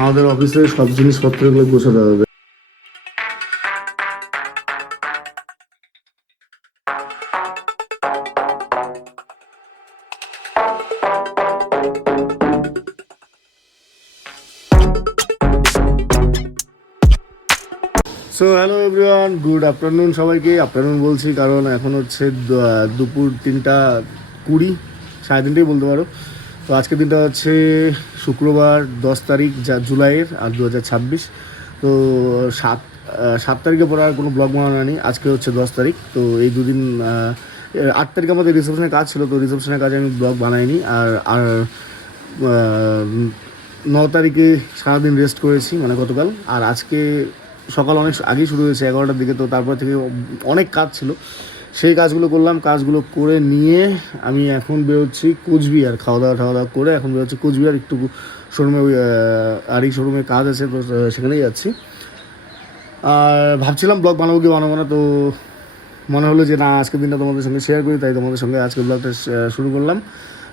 আমাদের অফিসে সব জিনিসপত্রগুলো গোছাতে হবে। So hello everyone, good afternoon সবাইকে। আফটারনুন বলছি কারণ এখন হচ্ছে দুপুর 3:20, 3:30 বলতে পারো। তো আজকের দিনটা হচ্ছে শুক্রবার 10 তারিখ জুলাইয়ের আর 2026। তো 7 তারিখে পরে আর কোনো ব্লগ বানানো নেই। আজকে হচ্ছে 10 তারিখ। তো এই দুদিন 8 তারিখে আমাদের রিসেপশনের কাজ ছিল, তো রিসেপশনের কাজে আমি ব্লগ বানাইনি। আর 9 তারিখে সারাদিন রেস্ট করেছি, মানে গতকাল। আর আজকে সকাল অনেক আগেই শুরু হয়েছে, 11টার দিকে। তো তারপর থেকে অনেক কাজ ছিল, সেই কাজগুলো করলাম। কাজগুলো করে নিয়ে আমি এখন বেরোচ্ছি কোচবিহার। খাওয়া দাওয়া করে এখন বেরোচ্ছি কোচবিহার। একটু শোরুমে ওই আরই শোরুমে কাজ আছে, তো সেখানেই যাচ্ছি। আর ভাবছিলাম ব্লগ বানাবো কি বানাবো না, তো মনে হলো যে না, আজকের দিনটা তোমাদের সঙ্গে শেয়ার করি, তাই তোমাদের সঙ্গে আজকের ব্লগটা শুরু করলাম।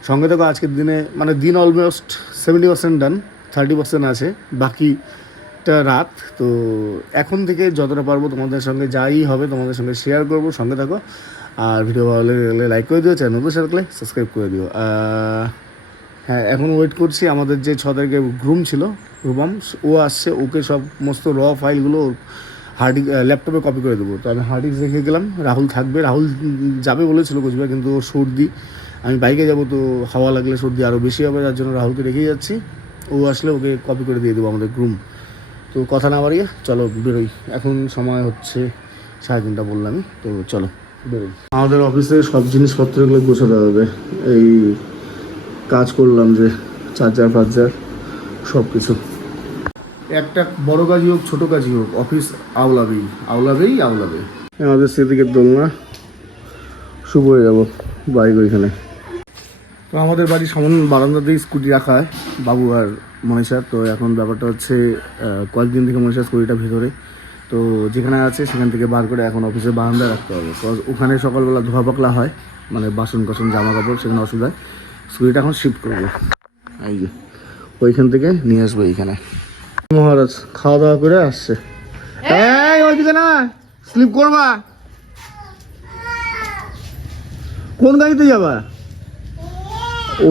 সঙ্গে থেকে আজকের দিনে মানে দিন অলমোস্ট 70% ডান, 30% আছে বাকিটা রাত। তো এখন থেকে যতটা পারবো তোমাদের সঙ্গে যাই হবে তোমাদের সঙ্গে শেয়ার করবো। সঙ্গে থাকো। আর ভিডিও ভালো লাগলে লাইক করে দিও, চ্যানেল নতুন থাকলে সাবস্ক্রাইব করে দিও। হ্যাঁ, এখন ওয়েট করছি। আমাদের যে 6 তারিখে গ্রুম ছিল, রুবাম, ও আসছে। ওকে সমস্ত ফাইলগুলো ল্যাপটপে কপি করে দেবো। তো আমি হার্ড ডিস্ক রেখে গেলাম। রাহুল থাকবে, রাহুল যাবে বলেছিল কোচবিহার, কিন্তু ওর সর্দি। আমি বাইকে যাব, তো হাওয়া লাগলে সর্দি আরও বেশি হবে, যার জন্য রাহুলকে রেখেই যাচ্ছি। ও আসলে ওকে কপি করে দিয়ে দেবো আমাদের গ্রুম। তো কথা না বাড়িয়ে চলো বেরোই। এখন সময় হচ্ছে 3:30 বললামই, তো চলো বেরোই। আমাদের অফিসে সব জিনিসপত্রগুলো গোছাতে হবে। এই কাজ করলাম যে চার্জার ফার্জার সব কিছু, একটা বড় কাজই হোক ছোটো কাজই হোক, অফিস আওলাবেই। আমাদের সেদিকের দোলনা শুভ হয়ে যাবো বাইক ওইখানে। তো আমাদের বাড়ির সামনে বারান্দাতেই স্কুটি রাখা হয় বাবু আর মনীষার। তো এখন ব্যাপারটা হচ্ছে কয়েকদিন থেকে মনীষার স্কুটিটা ভিতরে, তো যেখানে আছে সেখান থেকে বার করে এখন অফিসের বারান্দায় রাখতে হবে। কজ ওখানে সকালবেলা ধোয়া পাকলা হয়, মানে বাসন কাসন জামা কাপড়, সেখানে অসুবিধা হয়। স্কুটিটা এখন শিফট করবো, এই যে ওইখান থেকে নিয়ে আসবো এইখানে। মহারাজ খাওয়া দাওয়া করে আসছে। এই ওইদিকে না, স্লিপ করবা। কোন গাড়িতে যাবা?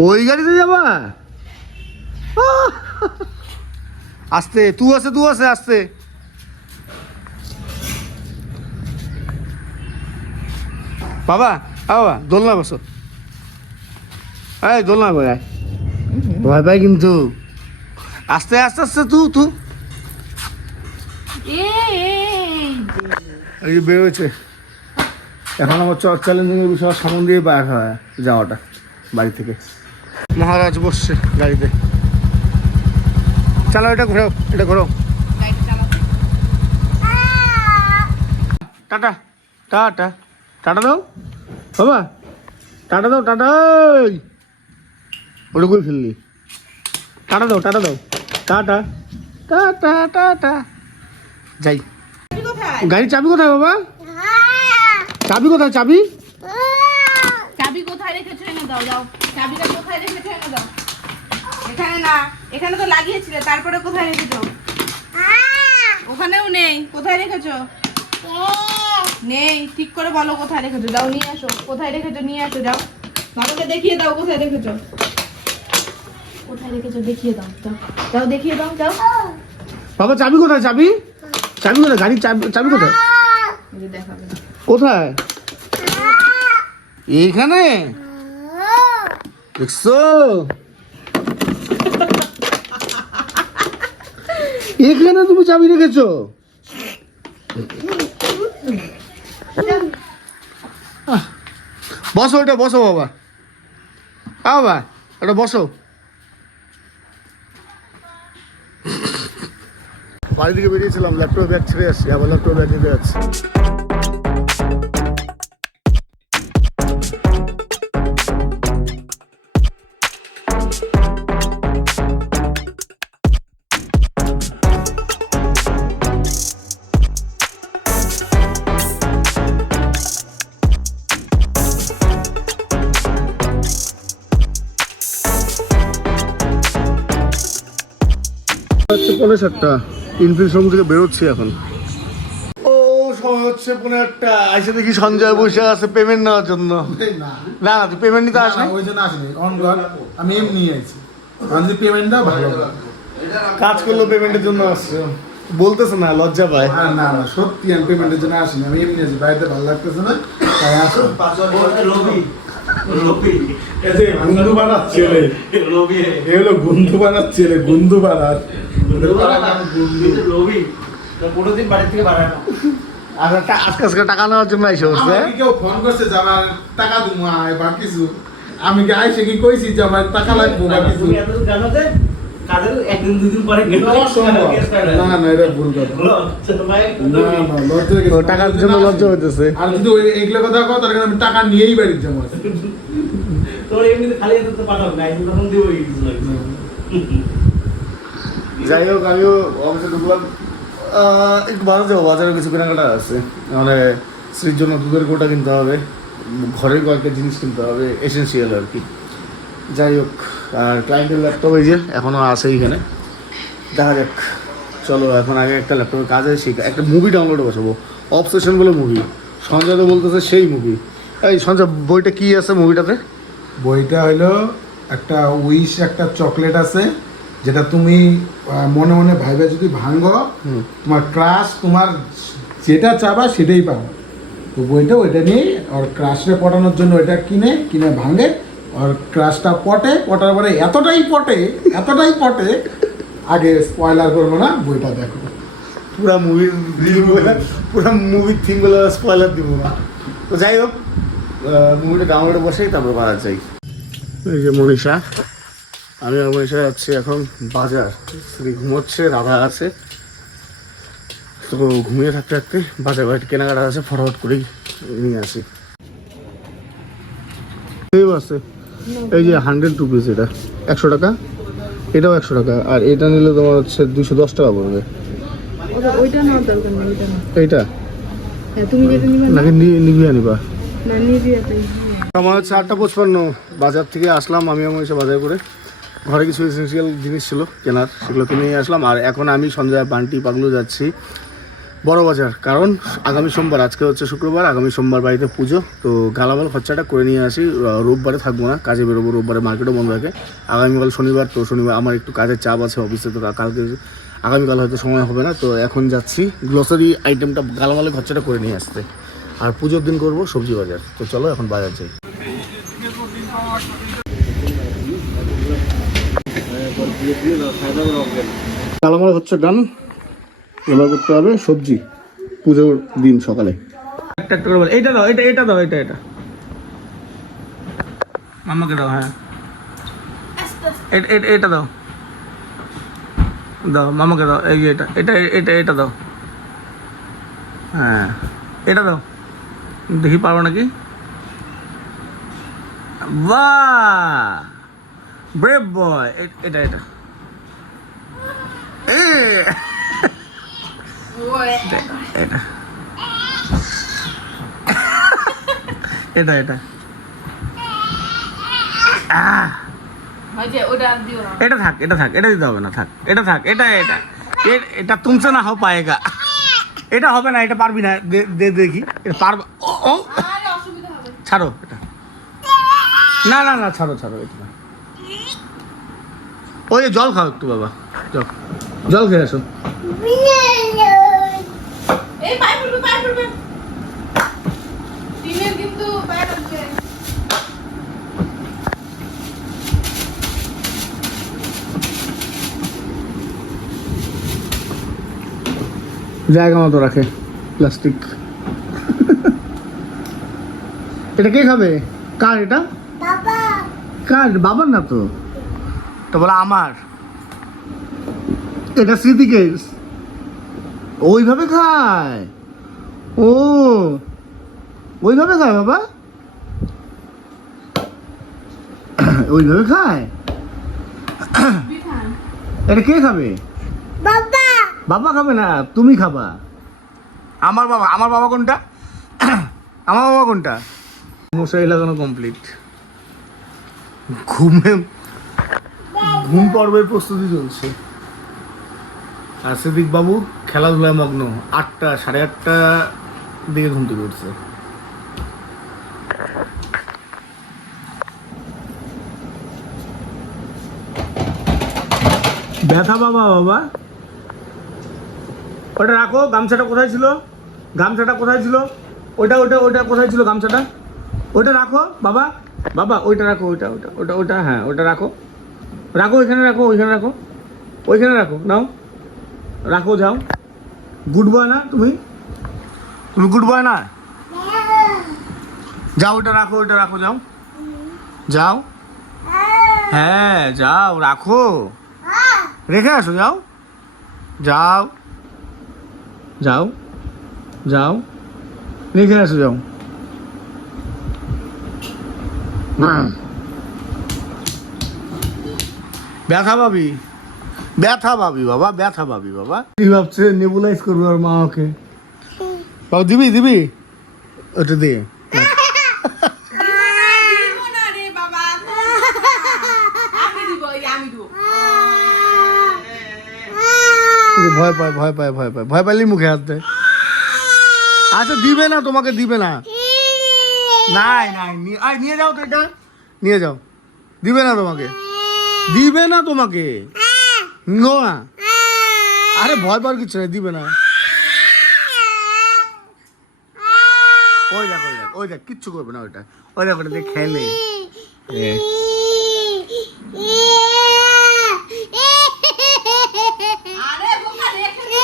ওই গাড়িতে যাবা? আস্তে, তুই আছে আস্তে। বাবা দোলনা বসো। এই দোলনা করে ভয় পাই কিন্তু। আস্তে তু এই যে বেরোয়েছে। এখন আমার চ্যালেঞ্জিংয়ের বিষয় সামন দিয়ে বার হয় যাওয়াটা বাড়ি থেকে। মহারাজ বসছে গাড়িতে। চালাও, এটা ঘোরাও। টাটা দাও বাবা, টাটা দাও। ওটা করে ফেললি। টাটা দাও টাটা। যাই। গাড়ির চাবি কোথায় বাবা? চাবি কোথায়? চাবি কোথায় রেখেছো? এনে দাও। চাবিটা কোথায় রেখেছো? এনে দাও। এখানে না, এখানে তো লাগিয়েছিলে, তারপরে কোথায় রেখেছো? ওখানেও নেই। কোথায় রেখেছো? নেই, ঠিক করে বলো কোথায় রেখেছো। যাও নিয়ে আসো। কোথায় রেখেছো নিয়ে আসো, যাও। বাবাকে দেখিয়ে দাও কোথায় রেখেছো। দেখিয়ে দাও। যাও দেখিয়ে দাও, যাও। বাবা চাবি কোথায়? চাবি কোথায়? গাড়ির চাবি কোথায়? দেখাবে কোথায়? এইখানে দেখছো? এখানে তুমি চাবি রেখেছো? বসো, ওটা বসো বাবা। বাবা ওটা বসো। বাড়ি থেকে বেরিয়েছিলাম, ল্যাপটপ ব্যাগ ছেড়ে আসছি, আবার ল্যাপটপ ব্যাগ নিতে যাচ্ছি। 7:45 ইনফিনিশন থেকে বেরোচ্ছি এখন। ও সময় হচ্ছে 1:15। আইসে দেখি সঞ্জয় বসে আছে পেমেন্ট নেওয়ার জন্য। না না তুই পেমেন্ট নিতে আসনি? ওই জন্য আসিনি, অন ঘর আমি এমনি আইছি। আমি যদি পেমেন্ট দাও ভালো হবে। কাজ করলো পেমেন্টের জন্য আসছে, বলতেছে না, লজ্জা পায়। আর না না সত্যি আমি পেমেন্টের জন্য আসিনি, আমি এমনি আছি, বাড়িতে ভালো লাগতেছে না তাই আসো। গুন্দু পাড়ার ছেলে, এ হলো গুন্দু পাড়ার ছেলে, গুন্দু পাড়ার। কোনোদিন বাড়ি থেকে বাড়ায় না। আজকে আজকে টাকা নেওয়ার জন্য আইসে বসছে। আমাকে কেউ ফোন করছে যে আমার টাকা দিব বা কিছু, আমি কি আইসে কি কইছি যে আমার টাকা লাগবে বা কিছু? তুমি এত জানো যে কাজের একদিন দুদিন পরে অসম্ভব। না না এটা ভুল কথা। না না লজ্জা ও গেছে। টাকার জন্য লজ্জা হইতেছে। আর যদি ওই এইগুলো কথা কও তাহলে আমি টাকা নিয়েই বাড়িতে যাবো। তোর এমনিতে খালি এত তো পাঠাও না, একদিন তখন দিবো কিছু লাগবে। যাই হোক আমিও অফিসে ঢুকলাম, একটু বাজার যাবো, বাজারে কিছু কেনাকাটা আছে, মানে স্ত্রীর জন্য দুধের গোটা কিনতে হবে, ঘরের কয়েকটা জিনিস কিনতে হবে, এসেন্সিয়াল আর কি। যাই হোক, আর ক্লায়েন্টের ল্যাপটপ এই যে এখনও আছে এইখানে, দেখা যাক। চলো এখন আগে একটা ল্যাপটপের কাজে শিখা, একটা মুভি ডাউনলোড বসাবো, অবসেশন বলে মুভি। সঞ্জয় তো বলতেছে সেই মুভি। এই সঞ্জয় বইটা কি আছে মুভিটাতে? বইটা হলো একটা উইশ, একটা চকলেট আছে যেটা তুমি মনে মনে ভাইবে যদি ভাঙো, তোমার ক্রাশ তোমার যেটা চাবা সেটাই পাবে। তো বইটা ওইটা নিয়ে ওর ক্রাশে পটানোর জন্য ওইটা কিনে ভাঙে, আর ক্রাশটা পটার পরে এতটাই পটে, আগে স্পয়লার করবো না, বইটা দেখো। পুরা মুভির পুরা মুভির থিমগুলো স্পয়লার দিব না। তো যাই হোক, মুভিটা ডাউনলোডে বসেই তারপর বাজার যাই। এই যে মনীষা, আমি আর মনীষা যাচ্ছি এখন বাজার। শ্রী ঘুমোচ্ছে, রাধা আছে, তো ঘুমিয়ে থাকতে থাকতে বাজার বাড়িতে কেনাকাটা আছে, ফটাফট করেই নিয়ে আসি। আছে এই যে 100 রুপিস, এটা 100 টাকা, এটাও 100 টাকা, আর এটা নিলে তোমার হচ্ছে 210 টাকা পড়বে। ওইটা নেওয়ার দরকার নেই, ওইটা না। এইটা হ্যাঁ তুমি যেটা নিবে নাকি নিবিয়া নিবা? না নিবিয়া তাই। আমার হচ্ছে 8:55, বাজার থেকে আসলাম, আমি আমার এসে বাজার করে ঘরে কিছু এসেন্সিয়াল জিনিস ছিল কেনার, সেগুলো কিনে নিয়ে আসলাম। আর এখন আমি সঞ্জয়, বান্টি, পাগলু যাচ্ছি বড় বাজার, কারণ আগামী সোমবার, আজকে হচ্ছে শুক্রবার, আগামী সোমবার বাড়িতে পুজো, তো গালামাল খরচাটা করে নিয়ে আসি। রোববারে থাকবো না, কাজে বেরোবো, রোববারে মার্কেটও বন্ধ থাকে। আগামীকাল শনিবার, তো শনিবার আমার একটু কাজের চাপ আছে অফিসে, তো কালকে আগামীকাল হয়তো সময় হবে না, তো এখন যাচ্ছি গ্লোসারি আইটেমটা, গালামালের খরচাটা করে নিয়ে আসতে। আর পুজোর দিন করবো সবজি বাজার। তো চলো এখন বাজার যাই। কালামাল হচ্ছে ডান, এবার করতে হবে সবজি পুজোর দিন সকালে। একটা একটা করে এইটা দাও, এটা দাও, এটা মামাকে দাও। হ্যাঁ এটা দাও মামাকে দাও। এই যে এটা দাও। হ্যাঁ এটা দাও, দেখি পারবো নাকি। বাহ, ব্রেভ বয়। এটা এটা এটা এটা থাক, এটা দিতে হবে না, থাক, এটা থাক, এটা তুমসে না হো পায়েগা, এটা হবে না, এটা পারবি না, দে দেখি, এটা পারবা? ও ছাড়ো এটা, না না না ছাড়ো এটা না। ওই জল খাও একটু বাবা, জল খেয়ে আসো। জায়গা মতো রাখে প্লাস্টিক। এটা কে খাবে? কার এটা? কার? বাবার না তো, তো বলে আমার। এটা স্মৃতিকের, ওইভাবে খায়। ও ওইভাবে খায় বাবা, ওইভাবে খায়। এটা কে খাবে? বাবা খাবে না, তুমি খাবা। আমার বাবা কোনটা? আমার বাবা কোনটা? মশাই লাগানো কমপ্লিট, ঘুম পর্বের প্রস্তুতি চলছে। আর সিদ্দিক বাবু খেলাধুলায় মগ্ন, 8টা 8:30 দিকে ঘুম থেকে উঠছে। ব্যথা বাবা, বাবা ওটা রাখো। গামছাটা কোথায় ছিল? গামছাটা কোথায় ছিল? ওটা ওটা ওটা কোথায় ছিল গামছাটা? ওটা রাখো বাবা, বাবা ওইটা রাখো, ওইটা ওটা ওটা ওটা হ্যাঁ ওটা রাখো, রাখো ওইখানে রাখো, ওইখানে রাখো, ওইখানে রাখো, নাও রাখো, যাও। গুড বয় না তুমি? তুমি গুড বয় না? যাও ওইটা রাখো, ওইটা রাখো, যাও যাও, হ্যাঁ যাও রাখো, রেখে আসো, যাও যাও যাও যাও, রেখে আসো, যাও। ব্যথা পাবি, ব্যথা পাবি বাবা, ব্যথা পাবি বাবা। কি ভাবছে নেবুলাইজ করবে ওর মা ওকে? বাবা দিবি দিবি, ওটা দিয়ে দিব না রে বাবা, আমি দিব, আমি দিব। ভয় পায়, ভয় পায়, ভয় পায়, ভয় পাইলেই মুখে হাত দেয়। আচ্ছা দিবে না তোমাকে, দিবে না, নাই নাই, নিয়ে যাও তো, এটা নিয়ে যাও, দিবে না তোমাকে, দিবে না তোমাকে, না। আরে ভয় পাওয়ার কিছু নেই, দিবে না। ওই দেখ, ওই দেখ, ওই দেখ, কিচ্ছু করবে না ওইটা, ওই দেখ ওটা দিয়ে খেলে। আরে বোকা রেখে দে।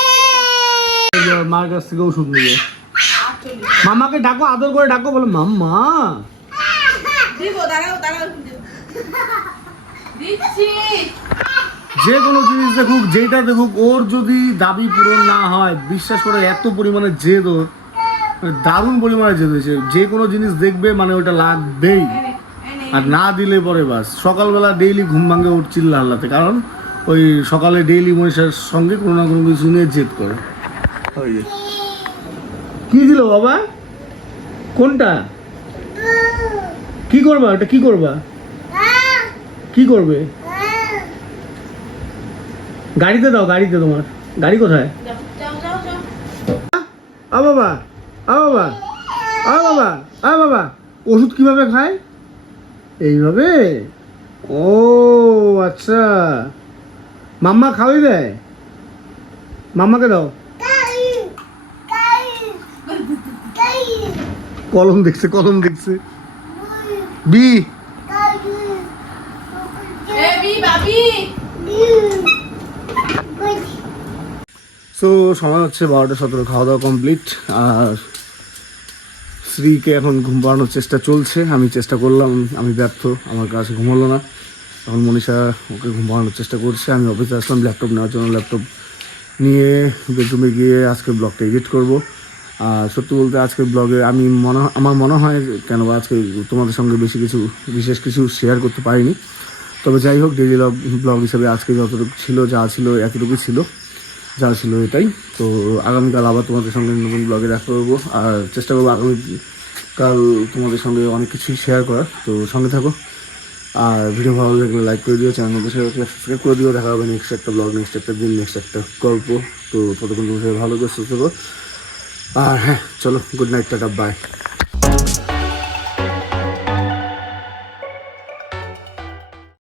মার কাছ থেকে ওষুধ নিয়ে মামাকে ডাকো, আদর করে ডাকো, বলো মাম্মা। দিব, দাঁড়াও দাঁড়াও, দিচ্ছি। যে কোনো জিনিস দেখুক, যেটা দেখুক, ওর যদি দাবি পূরণ না হয়, বিশ্বাস করে এত পরিমাণে জেদ ওর, মানে দারুণ পরিমাণে জেদ হয়েছে। যে কোনো জিনিস দেখবে মানে ওটা লাগবেই, আর না দিলে পরে বাস সকালবেলা ডেইলি ঘুম ভাঙে ওর চিল্লা হাল্লাতে, কারণ ওই সকালে ডেইলি মনীষার সঙ্গে কোনো না কোনো কিছু নিয়ে জেদ করে। ওই যে কি দিল বাবা, কোনটা কি করবা, ওটা কি করবা, কি করবে? গাড়িতে দাও, গাড়িতে, তোমার গাড়ি কোথায়? যাও যাও যাও যাও। আ বাবা, আ বাবা, আ বাবা, আ বাবা, ওষুধ কিভাবে খায়? এইভাবে? ও আচ্ছা, মাম্মা খাওয়াই দেয়, মাম্মাকে দাও। কলম দেখছে, কলম দেখছে, B. A B Babi. So সময় হচ্ছে 12:17, খাওয়া দাওয়া কমপ্লিট। আর শ্রীকে এখন ঘুম পাড়ানোর চেষ্টা চলছে, আমি চেষ্টা করলাম, আমি ব্যর্থ, আমার কাছে ঘুম হলো না। এখন মনীষা ওকে ঘুম পাড়ানোর চেষ্টা করছে। আমি অফিসে আসলাম ল্যাপটপ নেওয়ার জন্য, ল্যাপটপ নিয়ে বেডরুমে গিয়ে আজকে ব্লগটা এডিট করব। আর সত্যি বলতে আজকের ব্লগে আমি আমার মনে হয় কেন বা আজকে তোমাদের সঙ্গে বিশেষ কিছু শেয়ার করতে পারিনি। তবে যাই হোক, ডেইলি ব্লগ হিসেবে আজকে যতটুকু ছিল, যা ছিল এতটুকুই ছিল, যা ছিল এটাই। তো আগামীকাল আবার তোমাদের সঙ্গে নতুন ব্লগে দেখা করবো, আর চেষ্টা করবো আগামীকাল তোমাদের সঙ্গে অনেক কিছুই শেয়ার করার। তো সঙ্গে থাকো, আর ভিডিও ভালো লাগলে লাইক করে দিও, চ্যানেল সাবস্ক্রাইব করে দিও। দেখা হবে নেক্সট একটা ব্লগ, নেক্সট একটা দিন, নেক্সট একটা গল্প। তো ততক্ষণ তোমার ভালো করে সুস্থ থাকো। আর হ্যাঁ চলো, গুড নাইট, টাটা, বাই।